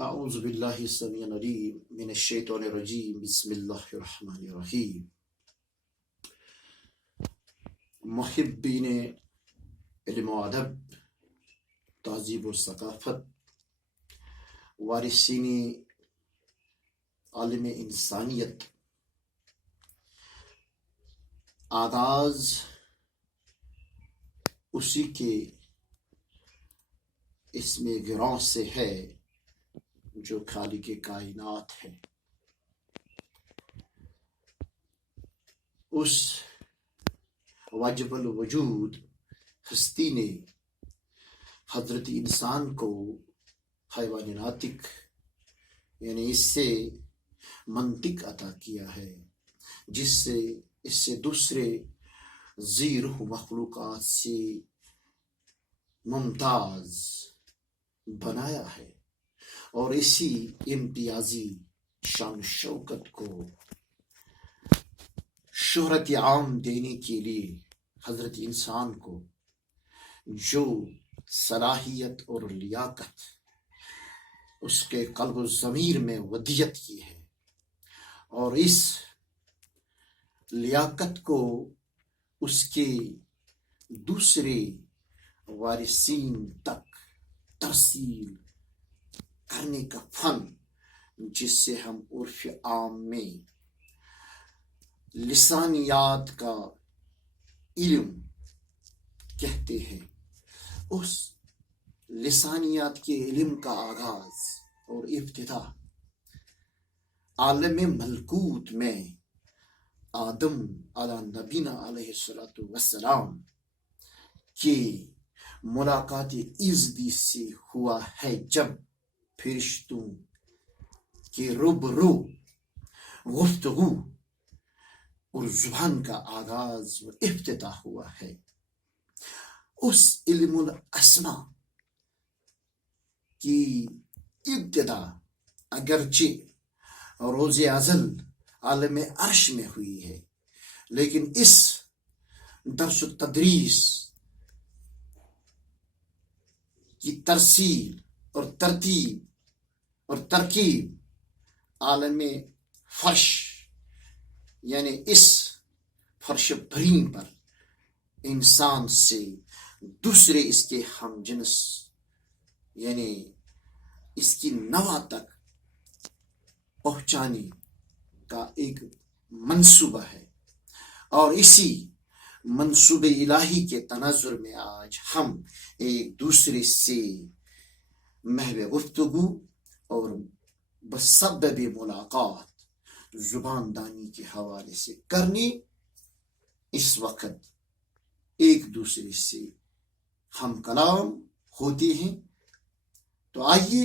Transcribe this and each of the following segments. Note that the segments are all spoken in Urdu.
اعوذ باللہ السمیع العلیم من الشیطان الرجیم بسم اللہ الرحمن الرحیم۔ محبین علم و ادب، تہذیب و ثقافت، وارثین عالم انسانیت، آغاز اسی کے اسم گراں سے ہے جو خالق کائنات ہے۔ اس واجب الوجود ہستی نے حضرت انسان کو حیوان ناطق یعنی اس سے منطق عطا کیا ہے، جس سے اس سے دوسرے ذی روح مخلوقات سے ممتاز بنایا ہے، اور اسی امتیازی شان شوکت کو شہرت عام دینے کے لیے حضرت انسان کو جو صلاحیت اور لیاقت اس کے قلب و ضمیر میں ودیت کی ہے، اور اس لیاقت کو اس کے دوسرے وارثین تک ترسیل کرنے کا فن، جس سے ہم عرف عام میں لسانیات کا علم کہتے ہیں، اس لسانیات کے علم کا آغاز اور ابتدا عالم ملکوت میں آدم علیہ نبینا علیہ السلام کی ملاقات عزدی سے ہوا ہے، جب فرشتوں کے روبرو گفتگو اور زبان کا آغاز و افتتاح ہوا ہے۔ اس علم الاسما کی ابتدا اگرچہ روز ازل عالم عرش میں ہوئی ہے، لیکن اس درس و تدریس کی ترسیل اور ترتیب اور ترکیب عالم فرش یعنی اس فرش برین پر انسان سے دوسرے اس کے ہم جنس یعنی اس کی نوا تک پہنچانے کا ایک منصوبہ ہے، اور اسی منصوبے الہی کے تناظر میں آج ہم ایک دوسرے سے محو گفتگو اور بسبب ملاقات زبان دانی کے حوالے سے کرنے اس وقت ایک دوسرے سے ہم کلام ہوتے ہیں۔ تو آئیے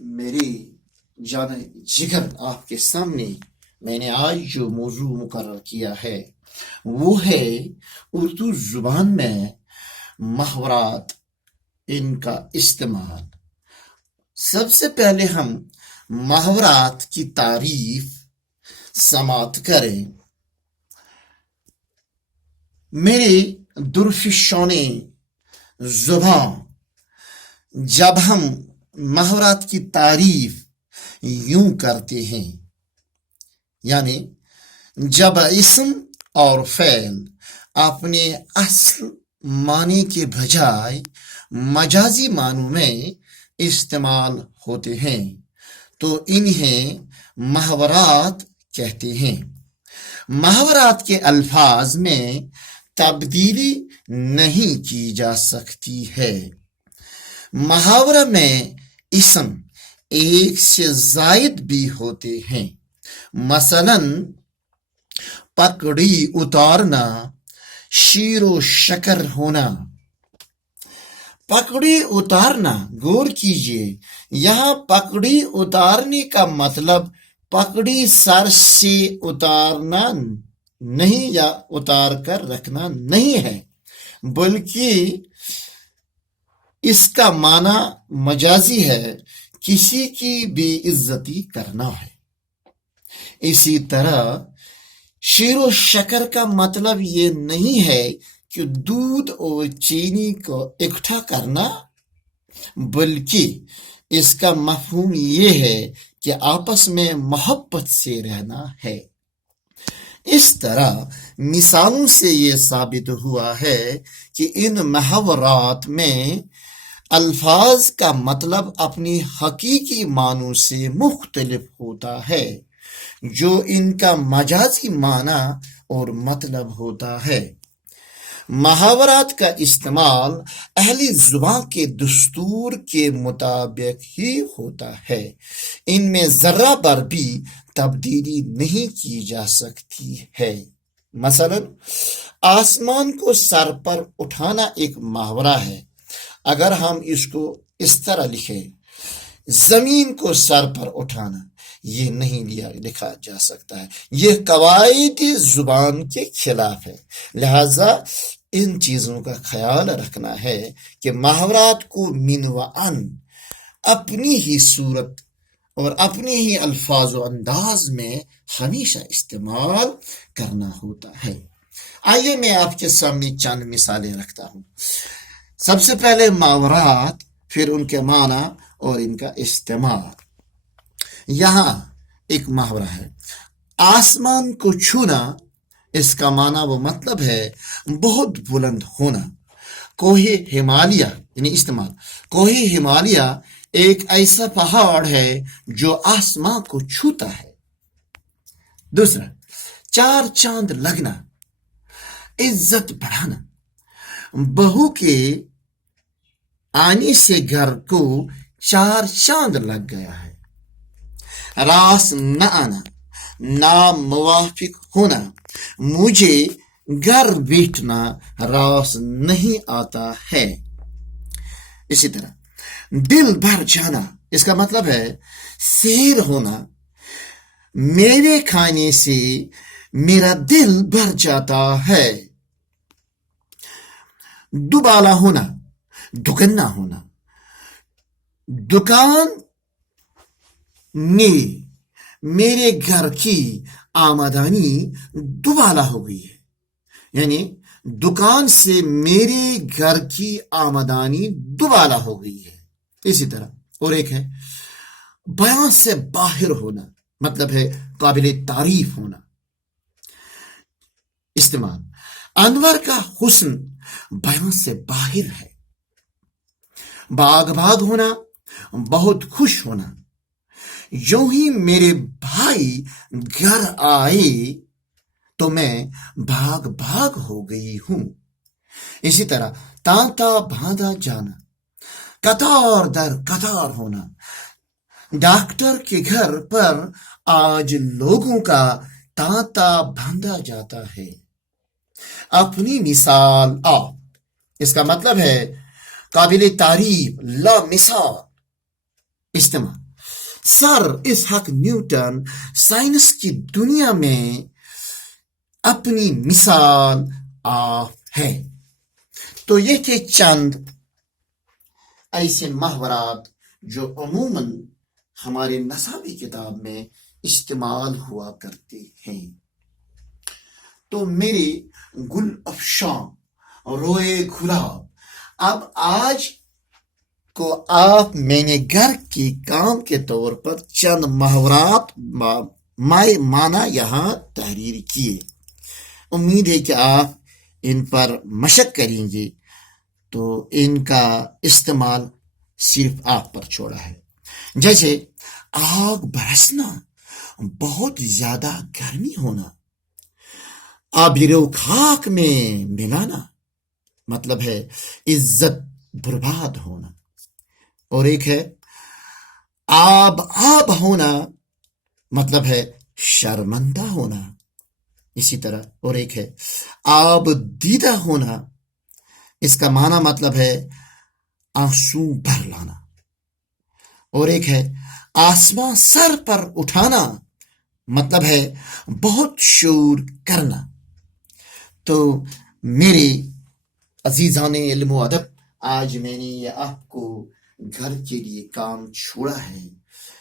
میرے جان جگر آپ کے سامنے میں نے آج جو موضوع مقرر کیا ہے وہ ہے اردو زبان میں محاورات، ان کا استعمال۔ سب سے پہلے ہم محاورات کی تعریف سماعت کریں۔ میرے درفشان زباں، جب ہم محاورات کی تعریف یوں کرتے ہیں، یعنی جب اسم اور فعل اپنے اصل معنی کے بجائے مجازی معنوں میں استعمال ہوتے ہیں تو انہیں محاورات کہتے ہیں۔ محاورات کے الفاظ میں تبدیلی نہیں کی جا سکتی ہے۔ محاورہ میں اسم ایک سے زائد بھی ہوتے ہیں، مثلاً پکڑی اتارنا، شیر و شکر ہونا۔ پکڑی اتارنا، غور کیجئے، یہاں پکڑی اتارنے کا مطلب پکڑی سر سے اتارنا نہیں یا اتار کر رکھنا نہیں ہے، بلکہ اس کا معنی مجازی ہے، کسی کی بے عزتی کرنا ہے۔ اسی طرح شیر و شکر کا مطلب یہ نہیں ہے کہ دودھ اور چینی کو اکٹھا کرنا بلکہ اس کا مفہوم یہ ہے کہ آپس میں محبت سے رہنا ہے۔ اس طرح مثالوں سے یہ ثابت ہوا ہے کہ ان محاورات میں الفاظ کا مطلب اپنی حقیقی معنوں سے مختلف ہوتا ہے، جو ان کا مجازی معنی اور مطلب ہوتا ہے۔ محاورات کا استعمال اہل زبان کے دستور کے مطابق ہی ہوتا ہے، ان میں ذرہ بر بھی تبدیلی نہیں کی جا سکتی ہے۔ مثلا آسمان کو سر پر اٹھانا ایک محاورہ ہے۔ اگر ہم اس کو اس طرح لکھیں، زمین کو سر پر اٹھانا، یہ نہیں لکھا جا سکتا ہے، یہ قواعد زبان کے خلاف ہے۔ لہذا ان چیزوں کا خیال رکھنا ہے کہ محاورات کو من و ان اپنی ہی صورت اور اپنے ہی الفاظ و انداز میں ہمیشہ استعمال کرنا ہوتا ہے۔ آئیے میں آپ کے سامنے چند مثالیں رکھتا ہوں۔ سب سے پہلے محاورات، پھر ان کے معنی اور ان کا استعمال۔ یہاں ایک محاورہ ہے، آسمان کو چھونا۔ اس کا معنی و مطلب ہے بہت بلند ہونا۔ کوہ ہمالیہ یعنی استعمال، کوہ ہمالیہ ایک ایسا پہاڑ ہے جو آسمان کو چھوتا ہے۔ دوسرا، چار چاند لگنا، عزت بڑھانا۔ بہو کے آنے سے گھر کو چار چاند لگ گیا ہے۔ راس نہ آنا، ناموافق ہونا، مجھے گھر بیٹھنا راس نہیں آتا ہے۔ اسی طرح دل بھر جانا، اس کا مطلب ہے سیر ہونا، میوے کھانے سے میرا دل بھر جاتا ہے۔ دوبالا ہونا، دگنا ہونا، دکان نے میرے گھر کی آمدنی دوبالا ہو گئی ہے، یعنی دکان سے میرے گھر کی آمدنی دوبالا ہو گئی ہے۔ اسی طرح اور ایک ہے بیان سے باہر ہونا، مطلب ہے قابل تعریف ہونا۔ استعمال، انور کا حسن بیان سے باہر ہے۔ باغ باغ ہونا، بہت خوش ہونا، یوں ہی میرے بھائی گھر آئے تو میں بھاگ بھاگ ہو گئی ہوں۔ اسی طرح تانتا باندھا جانا، قطار در قطار ہونا، ڈاکٹر کے گھر پر آج لوگوں کا تانتا باندھا جاتا ہے۔ اپنی مثال آپ، اس کا مطلب ہے قابل تعریف، لا مثال۔ استعمال، سر اسحاق نیوٹن سائنس کی دنیا میں اپنی مثال آپ ہے۔ تو یہ تھے چند ایسے محاورات جو عموماً ہمارے نصابی کتاب میں استعمال ہوا کرتے ہیں۔ تو میرے گل افشاں روئے گلاب، اب آج کو آپ میں نے گھر کی کام کے طور پر چند محاورات معنی یہاں تحریر کیے۔ امید ہے کہ آپ ان پر مشق کریں گے تو ان کا استعمال صرف آپ پر چھوڑا ہے۔ جیسے آگ برسنا، بہت زیادہ گرمی ہونا۔ آبرو خاک میں ملانا، مطلب ہے عزت برباد ہونا۔ اور ایک ہے آب ہونا، مطلب ہے شرمندہ ہونا۔ اسی طرح اور ایک ہے آب دیدہ ہونا، اس کا معنی مطلب ہے آنسو بھر لانا۔ اور ایک ہے آسمان سر پر اٹھانا، مطلب ہے بہت شور کرنا۔ تو میرے عزیزان علم و ادب، آج میں نے یہ آپ کو گھر کے لیے کام چھوڑا ہے۔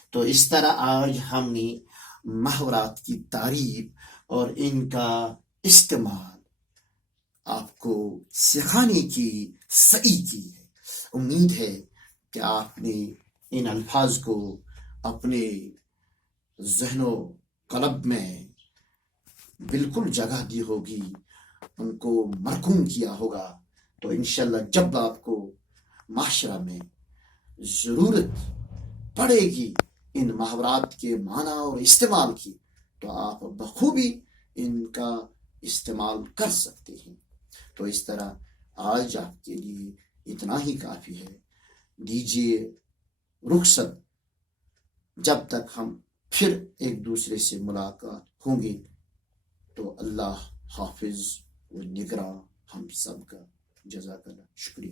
تو اس طرح آج ہم نے محاورات کی تعریف اور ان کا استعمال آپ کو سکھانے کی سعی کی ہے۔ امید ہے کہ آپ نے ان الفاظ کو اپنے ذہن و قلب میں بالکل جگہ دی ہوگی، ان کو مرکوم کیا ہوگا، تو انشاءاللہ جب آپ کو معاشرہ میں ضرورت پڑے گی ان محاورات کے معنی اور استعمال کی، تو آپ بخوبی ان کا استعمال کر سکتے ہیں۔ تو اس طرح آج آپ کے لیے اتنا ہی کافی ہے، دیجیے رخصت، جب تک ہم پھر ایک دوسرے سے ملاقات ہوں گی، تو اللہ حافظ و نگراں ہم سب کا۔ جزاک اللہ، شکریہ۔